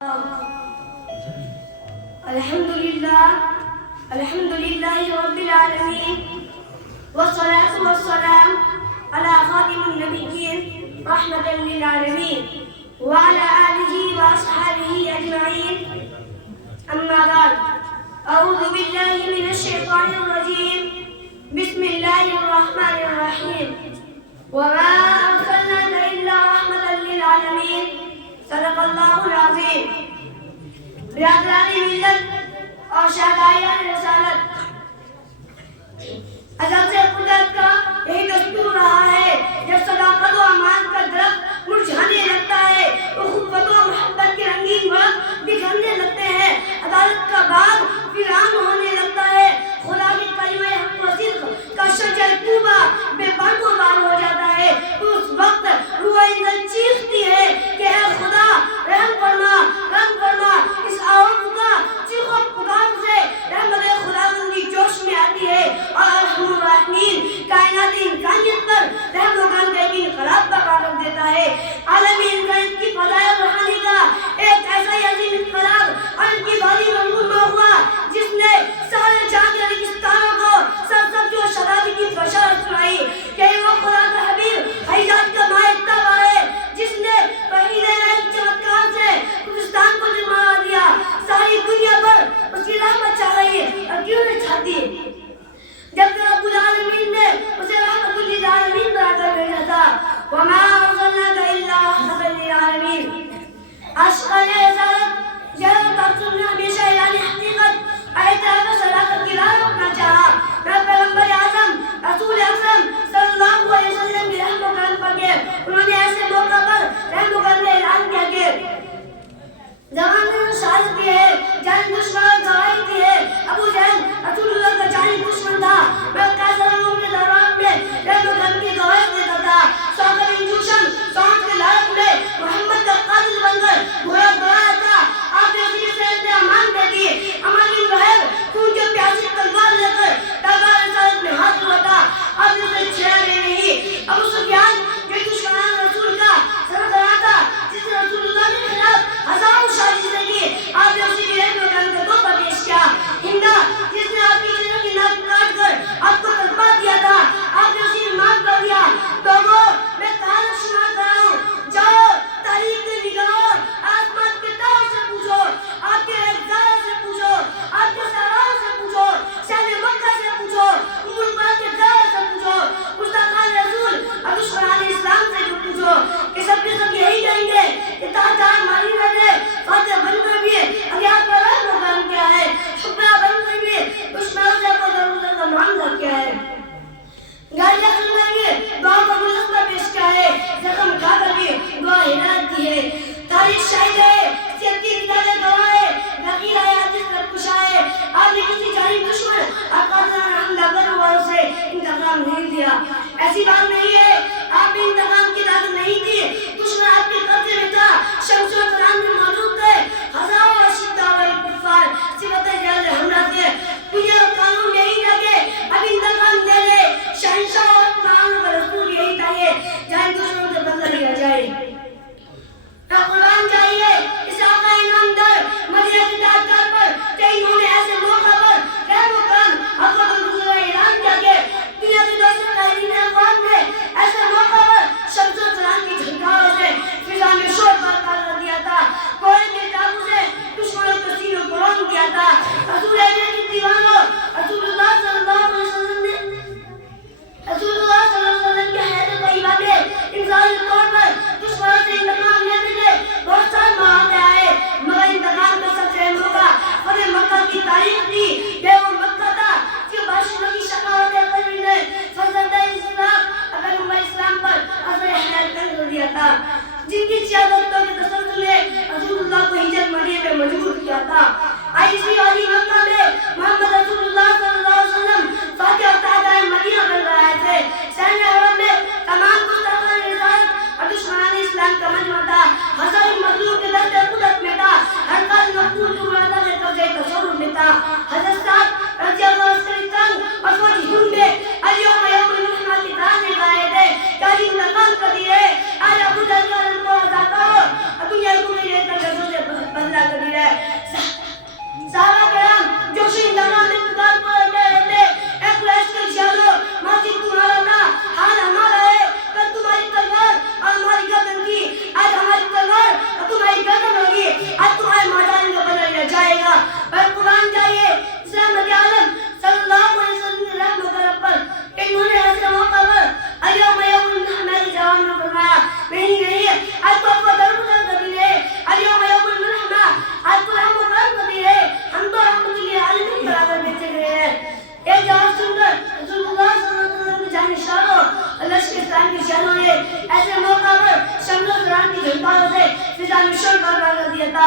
الحمد لله رب العالمين والصلاة والسلام على خاتم النبيين رحمة للعالمين وعلى آله وأصحابه أجمعين. أما بعد، أعوذ بالله من الشيطان الرجيم. بسم الله الرحمن الرحيم. وما أرسلناك إلا رحمة للعالمين. صدق اللہ العظیم. برادران ملت اور شہدائیان رسالت، ازل سے قدرت کا یہی دستور رہا ہے، جب صداقت و امان کا درخت مرجھانے لگتا ہے، اخوت و محبت کے رنگین باغ بکھرنے لگتے ہیں، عدالت کا باغ ویران ہونے لگتا ہے، خدا کی کلمہ حق و صدق کا شجر طوبہ بے برگ و بار ہو جاتا ہے، اس وقت روح انسان چیختی ہے کہ اے خدا رحم فرما، رحم فرما. اس آواز کا چیخ و پکار سے رحمت خداوندی جوش میں آتی ہے اور ارحم الراحمین کائناتی انسانیت پر رحم و کرم کا یقین خراب کا کاغذ دیتا ہے. عالمی انسانیت کی فضائل روحانی جھنکاروں سے فضا میں شور کا دیا تھا